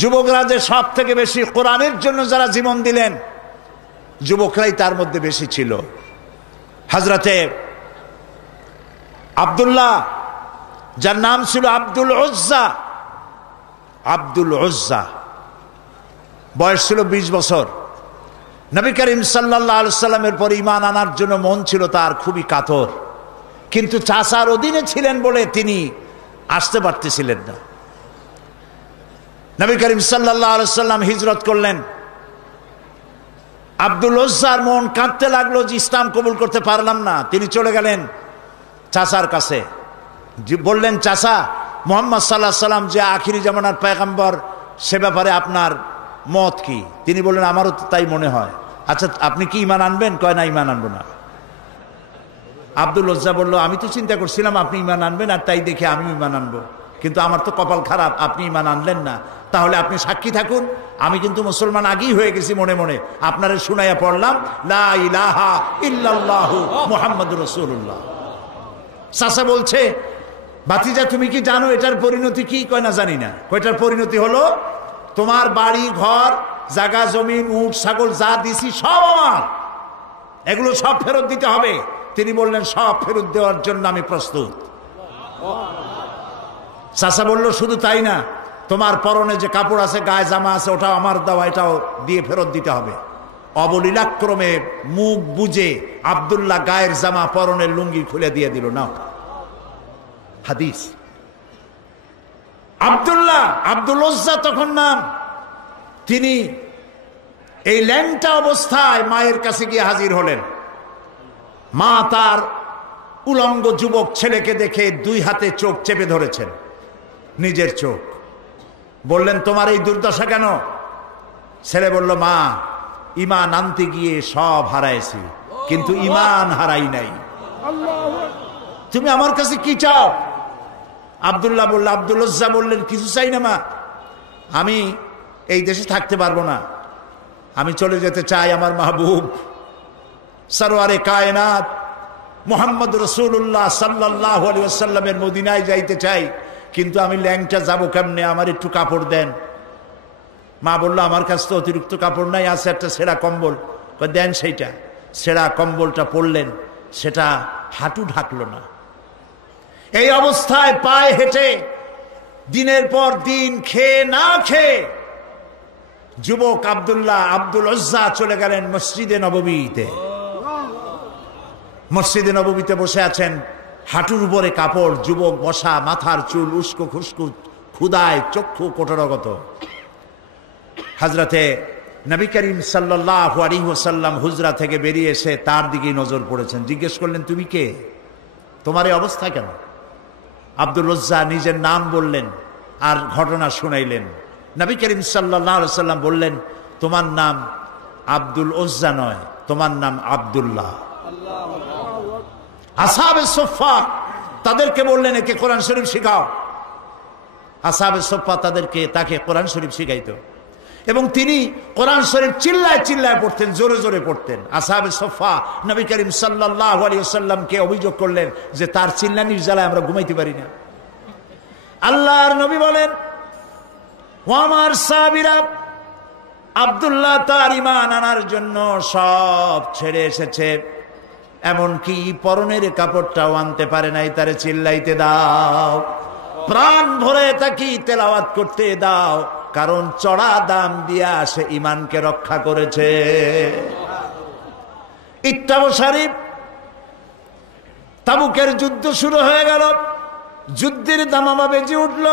যুবকরা যে সব থেকে বেশি কোরআনের জন্য যারা জীবন দিলেন, যুবকরাই তার মধ্যে বেশি ছিল। হযরতে আব্দুল্লাহ, যার নাম ছিল আব্দুল উজ্জা, আব্দুল উজ্জা, বয়স ছিল 20 বছর। নবী করিম সাল্লাল্লাহু আলাইহি ওয়াসাল্লামের পর ঈমান আনার জন্য মন ছিল তার খুবই কাতর, কিন্তু চাচার অধীনে ছিলেন বলে তিনি আসতে পারতেছিলেন না। নবী করিম সাল্লাল্লাহু আলাইহি ওয়াসাল্লাম হিজরত করলেন। আব্দুল উজ্জার মন কাঁদতে লাগলো যে ইসলাম কবুল করতে পারলাম না। তিনি চলে গেলেন চাচার কাছে, বললেন, চাচা, মুহাম্মদ সাল্লাল্লাহু আলাইহি ওয়াসাল্লাম যে আখিরি জামানার পয়গম্বর, সে ব্যাপারে আপনার মত কি? তিনি বললেন, আমারও তো তাই মনে হয়। আচ্ছা, আপনি কি ঈমান আনবেন? কয় না, ঈমান আনবো না। আব্দুল উজ্জা বলল, আমি তো চিন্তা করছিলাম আপনি ঈমান আনবেন, আর তাই দেখে আমি ঈমান আনবো, কিন্তু আমার তো কপাল খারাপ, আপনি ঈমান আনলেন না। তাহলে আপনি সাক্ষী থাকুন, আমি কিন্তু মুসলমান আগেই হয়ে গেছি মনে মনে, আপনারে শুনাইয়া পড়লাম লা ইলাহা ইল্লাল্লাহু মুহাম্মাদুর রাসূলুল্লাহ। চাচা বলছে, ভাতিজা তুমি কি জানো এটার পরিণতি কি? কয় না, জানি না। কয়টার পরিণতি হলো, তোমার বাড়ি ঘর জায়গা জমিন উট ছাগল যা দিছি সব আমার, এগুলো সব ফেরত দিতে হবে। তিনি বললেন, সব ফেরত দেওয়ার জন্য আমি প্রস্তুত। চাচা বলল, শুধু তাই না, তোমার পরনে যে কাপড় আছে, গায়ে জামা আছে, ওটাও আমার দেওয়া, এটাও দিয়ে ফেরত দিতে হবে। অবলীলাক্রমে মুখ বুজে আব্দুল্লাহ গায়ের জামা পরনের লুঙ্গি খুলে দিয়ে দিল। না, হাদিস। আব্দুল্লাহ, আব্দুল উজ্জা তখন নাম, তিনি এই ল্যাংটা অবস্থায় মায়ের কাছে গিয়ে হাজির হলেন। মা তার উলঙ্গ যুবক ছেলেকে দেখে 2 হাতে চোখ চেপে ধরেছেন, নিজের চোখ। বললেন, তোমার এই দুর্দশা কেন? ছেলে বলল, মা, ঈমান আনতে গিয়ে সব হারাইছি, কিন্তু ঈমান হারাই নাই। তুমি আমার কাছে কি চাও? আব্দুল্লাহ বলল, আব্দুল উজ্জা বললেন, কিছু চাই না মা, আমি এই দেশে থাকতে পারবো না, আমি চলে যেতে চাই আমার মাহবুব সরওয়ারে কায়নাত মুহাম্মদ রাসূলুল্লাহ সাল্লাল্লাহু আলাইহি ওয়াসাল্লামের মদিনায় যাইতে চাই, কিন্তু আমি ল্যাংটা যাবো কেমনে? আমার একটু কাপড় দেন। মা বলল, আমার কাছে তো অতিরিক্ত কাপড় নাই, আছে একটা ছেঁড়া কম্বল। দেন সেইটা। ছেঁড়া কম্বলটা পরলেন, সেটা হাঁটু ঢাকলো না। এই অবস্থায় পায়ে হেঁটে দিনের পর দিন খেয়ে না খেয়ে যুবক আব্দুল্লাহ আব্দুল উজ্জা চলে গেলেন মসজিদে নববীতে। মসজিদে নববীতে বসে আছেন, হাঁটুর উপরে কাপড়, যুবক বসা, মাথার চুল উস্কো খুস্কো, ক্ষুদায় চক্ষু কোটরগত। হযরতে নবী করিম সাল্লাল্লাহু আলাইহি ওয়াসাল্লাম হুজরা থেকে বেরিয়ে এসে তার দিকে নজর পড়েছেন। জিজ্ঞেস করলেন, তুমি কে? তোমার এই অবস্থা কেন? আব্দুল উজ্জা নিজের নাম বললেন আর ঘটনা শুনাইলেন। নবী করিম সাল্লাল্লাহু আলাইহি ওয়াসাল্লাম বললেন, তোমার নাম আব্দুল উজ্জা নয়, তোমার নাম আব্দুল্লাহ। আসহাবে সুফফা তাদেরকে বললেন, একে কোরআন শরীফ শিখাও। আসহাবে সুফফা তাকে কোরআন শরীফ শিখাইতো, এবং তিনি কোরআন শরীফ চিল্লায় চিল্লায় পড়তেন, জোরে জোরে পড়তেন। আসহাবে সুফফা নবী করিম সাল্লাল্লাহু আলাইহি ওয়াসাল্লামকে অভিযোগ করলেন যে তার চিল্লানির জ্বালায় আমরা ঘুমাইতে পারি না। আল্লাহর নবী বলেন, ও আমার সাহাবীরা, আব্দুল্লাহ তার ঈমান আনার জন্য সব ছেড়ে এসেছে, এমনকি পরনের কাপড়টাও আনতে পারে নাই, তারে চিল্লাইতে দাও, প্রাণ ভরে তাকে তেলাওয়াত করতে দাও, কারণ চড়া দাম দিয়া সে ঈমানকে রক্ষা করেছে। ইত্তাব শরীফ, তাবুকের যুদ্ধ শুরু হয়ে গেল, যুদ্ধের দামামা বেজে উঠল।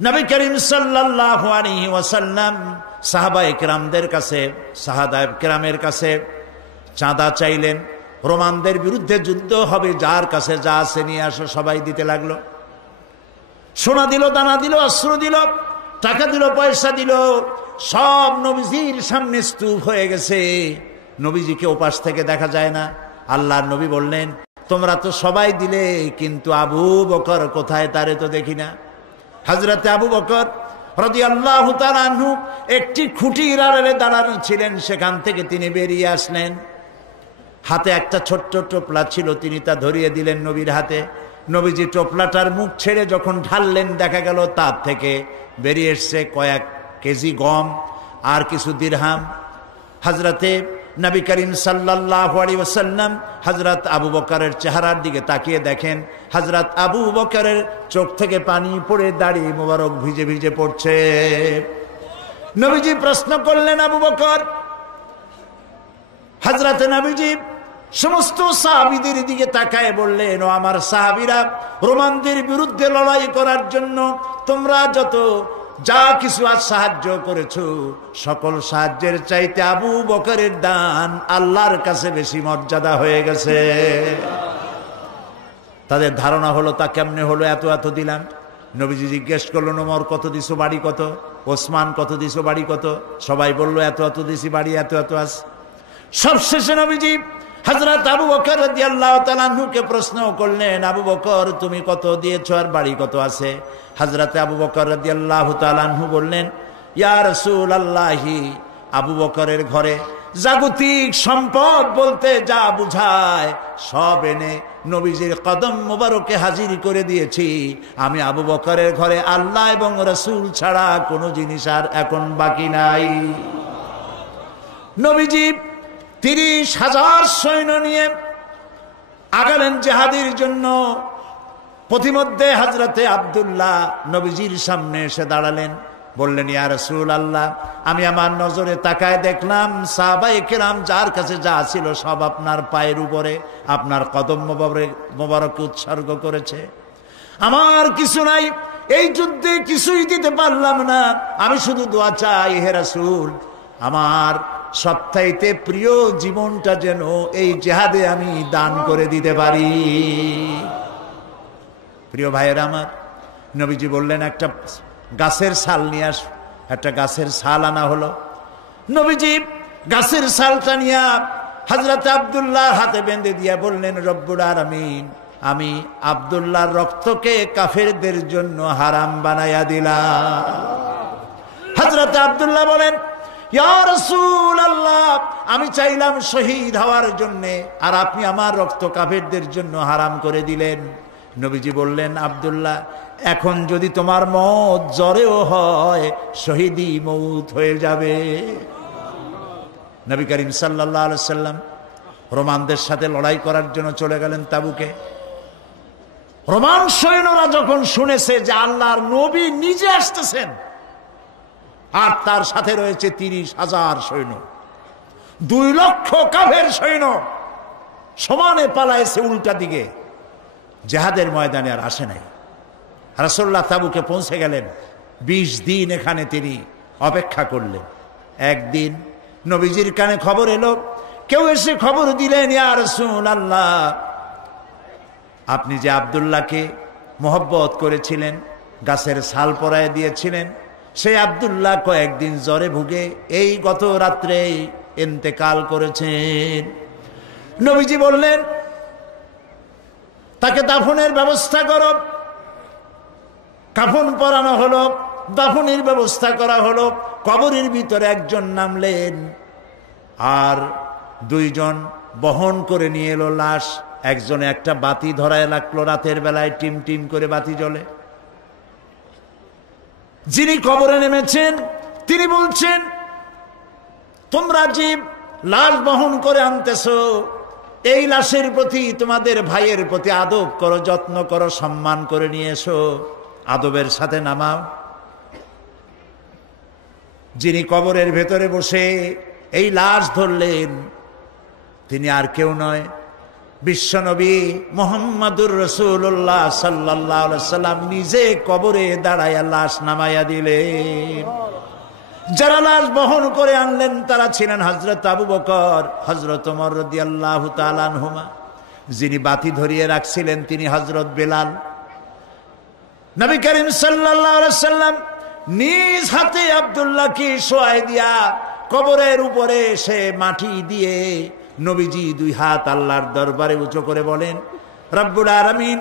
নবী করিম সাল্লাল্লাহু আলাইহি ওয়াসাল্লাম সাহাবায়ে কেরামদের কাছে, সাহাবায়ে কেরামের কাছে চাঁদা চাইলেন। রোমানদের বিরুদ্ধে যুদ্ধ হবে, যার কাছে যা আছে নিয়ে আসো। সবাই দিতে লাগলো, সোনা দিল, দানা দিল, অস্ত্র দিল, টাকা দিল, পয়সা দিল, সব নবীজির সামনে স্তূপ হয়ে গেছে। নবীজিকে ওপাশ থেকে দেখা যায় না। আল্লাহর নবী বললেন, তোমরা তো সবাই দিলে, কিন্তু আবু বকর কোথায়? তারে তো দেখি না। হযরতে আবু বকর রাদিয়াল্লাহু তাআলা আনহু একটি খুঁটির আড়ালে দাঁড়ানো ছিলেন, সেখান থেকে তিনি বেরিয়ে আসলেন। হাতে একটা ছোট্ট টোপলা ছিল, তিনি তা ধরিয়ে দিলেন নবীর হাতে। নবীজি টোপলাটার মুখ ছেড়ে যখন ঢাললেন, দেখা গেল তার থেকে বেরিয়ে এসছে কয়েক কেজি গম আর কিছু দিরহাম। হযরতে নবী করিম সাল্লাল্লাহু আলাইহি ওয়াসাল্লাম হযরত আবু বকরের চেহারার দিকে তাকিয়ে দেখেন, হযরত আবু বকরের চোখ থেকে পানি পড়ে দাড়ি মোবারক ভিজে ভিজে পড়ছে। নবীজি প্রশ্ন করলেন, আবু বকর। হযরতে নবীজি সমস্ত সাহাবীদের দিকে তাকায় বললেন, ও আমার সাহাবীরা, রোমানদের বিরুদ্ধে লড়াই করার জন্য তোমরা যত যা কিছু আজ সাহায্য করেছো, সকল সাহায্যের চাইতে আবু বকরের দান আল্লাহর কাছে বেশি মর্যাদা হয়ে গেছে। তাদের ধারণা হলো, তা কেমনে হলো, এত এত দিলাম। নবীজি জিজ্ঞেস করলেন, ওমর কত দিছো, বাড়ি কত? ওসমান কত দিছো, বাড়ি কত? সবাই বলল, এত এত দিছি, বাড়ি এত এত আস। সবশেষে নবীজি হযরত আবু বকর রাদিয়াল্লাহু তাআলা আনহুকে প্রশ্ন করলেন, আবু বকর তুমি কত দিয়েছো আর বাড়ি কত আছে? হযরত আবু বকর রাদিয়াল্লাহু তাআলা আনহু বললেন, ইয়া রাসূলুল্লাহি, আবু বকরের ঘরে জাগতিক সম্পদ বলতে যা বুঝায় সব এনে নবীজির কদম মোবারকে হাজির করে দিয়েছি। আমি আবু বকরের ঘরে আল্লাহ এবং রাসূল ছাড়া কোনো জিনিস আর এখন বাকি নাই। নবীজি 30,000 সৈন্য নিয়ে আগালেন জিহাদের জন্য। পথিমধ্যে হযরতে আব্দুল্লাহ নবীজির সামনে এসে দাঁড়ালেন, বললেন, ইয়া রাসূলুল্লাহ, আমি আমার নজরে তাকায় দেখলাম সাহাবায়ে কেরাম যার কাছে যা ছিল সব আপনার পায়ের উপরে, আপনার কদম মোবারকে উৎসর্গ করেছে। আমার কিছু নাই, এই যুদ্ধে কিছুই দিতে পারলাম না। আমি শুধু দোয়া চাই, হে রাসূল, আমার সবচাইতে প্রিয় জীবনটা যেন এই জিহাদে আমি দান করে দিতে পারি। প্রিয় ভাইয়েরা আমার, নবীজি বললেন, একটা গাছের ছাল নিয়ে আস। একটা গাছের ছাল আনা হলো। নবীজি গাছের ছালটা নিয়ে হযরত আব্দুল্লাহর হাতে বেঁধে দিয়া বললেন, রব্বুল আলামিন, আমি আব্দুল্লাহর রক্তকে কাফেরদের জন্য হারাম বানায়া দিলাম। হযরত আব্দুল্লাহ বলেন, ইয়া রাসূলুল্লাহ, আমি চাইলাম শহীদ হওয়ার জন্য, আর আপনি আমার রক্ত কাফেরদের জন্য হারাম করে দিলেন। নবীজি বললেন, আব্দুল্লাহ, এখন যদি তোমার মওত জ্বরেও হয়, শহীদি মওত হয়ে যাবে। নবী করিম সাল্লাল্লাহু আলাইহি সাল্লাম রোমানদের সাথে লড়াই করার জন্য চলে গেলেন তাবুকে। রোমান সৈন্যরা যখন শুনেছে যে আল্লাহর নবী নিজে আসতেছেন আর তার সাথে রয়েছে 30,000 সৈন্য, 2 লক্ষ কাফের সৈন্য সমানে পালাইছে উল্টা দিকে, জিহাদের ময়দানে আর আসে নাই। রাসূলুল্লাহ তাবুকে পৌঁছে গেলেন। 20 দিন এখানে তিনি অপেক্ষা করলেন। একদিন নবীজির কানে খবর এলো, কেউ এসে খবর দিলেন, ইয়া রাসূলুল্লাহ, আপনি যে আব্দুল্লাহকে মহব্বত করেছিলেন, গাছের ছাল পরায় দিয়েছিলেন, সেই আব্দুল্লাহ কয়েকদিন জ্বরে ভুগে এই গত রাত্রে ইন্তেকাল করেছেন। নবীজি বললেন, তাকে দাফনের ব্যবস্থা করো। কাফন পরানো হলো, দাফনের ব্যবস্থা করা হলো। কবরের ভিতরে একজন নামলেন আর 2 জন বহন করে নিয়ে এলো লাশ। একজনে একটা বাতি ধরায় রাখলো, রাতের বেলায় টিম টিম করে বাতি জ্বলে। যিনি কবরে নেমেছেন তিনি বলছেন, তোমরা যে লাশ বহন করে আনতেছো, এই লাশের প্রতি তোমাদের ভাইয়ের প্রতি আদব করো, যত্ন করো, সম্মান করে নিয়ে এসো, আদবের সাথে নামাও। যিনি কবরের ভেতরে বসে এই লাশ ধরলেন তিনি আর কেউ নয়, বিশ্বনবী মুহাম্মদুর রাসূলুল্লাহ সাল্লাল্লাহু আলাইহি সাল্লাম নিজে কবরে দাঁড়ায়া লাশ নামাইয়া দিলেন। যারা লাশ বহন করে আনলেন তারা ছিলেন হযরত আবু বকর, হযরত ওমর রাদিয়াল্লাহু তাআলা আনহুমা। যিনি বাতি ধরিয়ে রাখছিলেন তিনি হযরত বেলাল। নবী করিম সাল্লাল্লাহু আলাইহি সাল্লাম নিজ হাতে আব্দুল্লাহকে শোয়াই দিয়া কবরের উপরে সে মাটি দিয়ে নবীজি 2 হাত আল্লাহর দরবারে উঁচু করে বলেন, রব্বুল আলামিন,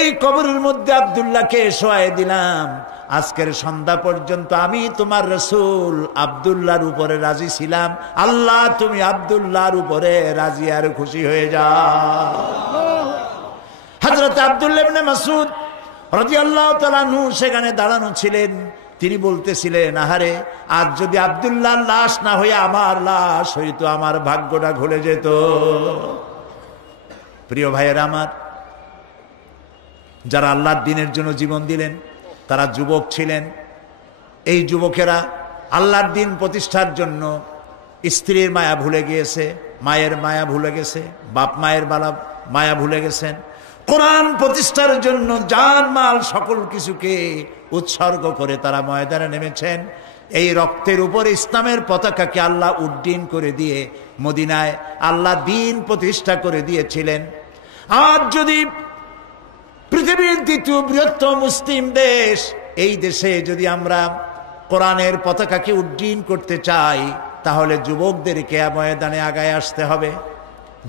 এই কবরের মধ্যে আব্দুল্লাহকে শোয়াই দিলাম। আজকের সন্ধ্যা পর্যন্ত আমি তোমার রাসূল আব্দুল্লাহর উপরে রাজি ছিলাম, আল্লাহ তুমি আব্দুল্লাহর উপরে রাজি আর খুশি হয়ে যাও। হযরত আব্দুল্লাহ ইবনে মাসউদ রাদিয়াল্লাহু তাআলা আনহু সেখানে দাঁড়ানো ছিলেন। তিনি বলতেছিলেন, আহারে, আজ যদি আব্দুল্লাহর লাশ না হয়ে আমার লাশ হইতো, আমার ভাগ্যটা খুলে যেত। প্রিয় ভাইয়েরা আমার, যারা আল্লাহর দ্বীনের জন্য জীবন দিলেন তারা যুবক ছিলেন। এই যুবকেরা আল্লাহর দ্বীন প্রতিষ্ঠার জন্য স্ত্রীর মায়া ভুলে গিয়েছে, মায়ের মায়া ভুলে গেছে, বাপ মায়ের মায়া ভুলে গেছেন। কোরআন প্রতিষ্ঠার জন্য জান মাল সকল কিছুকে উৎসর্গ করে তারা ময়দানে নেমেছেন। এই রক্তের উপরে ইসলামের পতাকাকে আল্লাহ উড্ডীন করে দিয়ে মদিনায় আল্লাহ দ্বীন প্রতিষ্ঠা করে দিয়েছিলেন। আজ যদি পৃথিবীর দ্বিতীয় বৃহত্তম মুসলিম দেশ, এই দেশে যদি আমরা কোরআনের পতাকাকে উড্ডীন করতে চাই, তাহলে যুবকদেরকে ময়দানে আগায় আসতে হবে,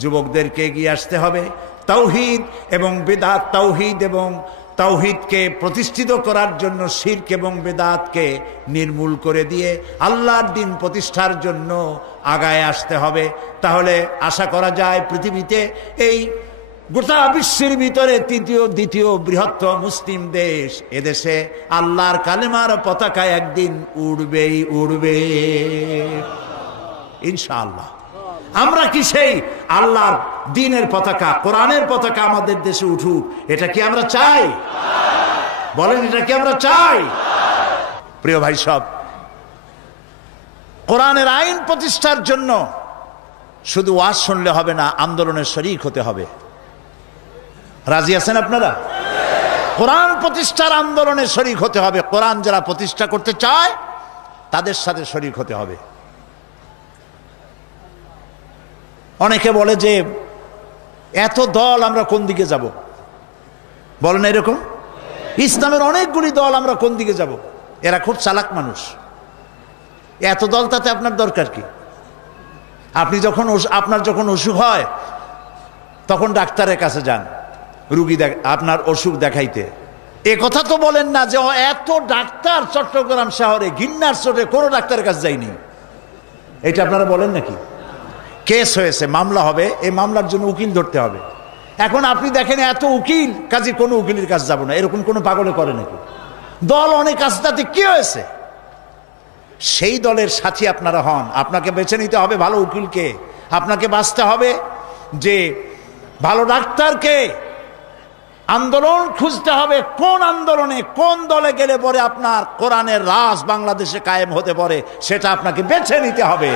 যুবকদেরকে এগিয়ে আসতে হবে। তাওহীদ এবং বেদাত, তাওহীদ এবং তাওহীদকে প্রতিষ্ঠিত করার জন্য শিরক এবং বেদাতকে নির্মূল করে দিয়ে আল্লাহর দ্বীন প্রতিষ্ঠার জন্য আগায় আসতে হবে। তাহলে আশা করা যায় পৃথিবীতে এই গোটা বিশ্বের ভিতরে দ্বিতীয় বৃহত্তম মুসলিম দেশ, এদেশে আল্লাহর কালেমার পতাকা একদিন উড়বেই উড়বে ইনশাআল্লাহ। আমরা কি সেই আল্লাহর দ্বীনের পতাকা, কোরআনের পতাকা আমাদের দেশে উঠুক, এটা কি আমরা চাই? বলেন, এটা কি আমরা চাই? প্রিয় ভাই সব, কোরআনের আইন প্রতিষ্ঠার জন্য শুধু ওয়াজ শুনলে হবে না, আন্দোলনের শরীক হতে হবে। রাজি আছেন আপনারা? কোরআন প্রতিষ্ঠার আন্দোলনে শরীক হতে হবে। কোরআন যারা প্রতিষ্ঠা করতে চায় তাদের সাথে শরীক হতে হবে। অনেকে বলে যে এত দল, আমরা কোন দিকে যাব? বলেন এরকম, ইসলামের অনেকগুলি দল, আমরা কোন দিকে যাব? এরা খুব চালাক মানুষ। এত দল, তাতে আপনার দরকার কি? আপনার যখন অসুখ হয় তখন ডাক্তারের কাছে যান, রুগী আপনার অসুখ দেখাইতে। এ কথা তো বলেন না যে এত ডাক্তার চট্টগ্রাম শহরে, গিন্নার চোটে কোনো ডাক্তারের কাছে যায়নি। এটা আপনারা বলেন নাকি? কেস হয়েছে, মামলা হবে, এই মামলার জন্য উকিল ধরতে হবে। এখন আপনি দেখেন এত উকিল, কাজে কোনো উকিলের কাছে যাব না, এরকম কোনো পাগলে করে নাকি? দল অনেক আছে, তাতে কি হয়েছে? সেই দলের সাথী আপনারা হন। আপনাকে বেছে নিতে হবে ভালো উকিলকে, আপনাকে বাঁচতে হবে যে ভালো ডাক্তারকে, আন্দোলন খুঁজতে হবে কোন আন্দোলনে, কোন দলে গেলে পরে আপনার কোরআনের রাজ বাংলাদেশে কায়েম হতে পারে, সেটা আপনাকে বেছে নিতে হবে।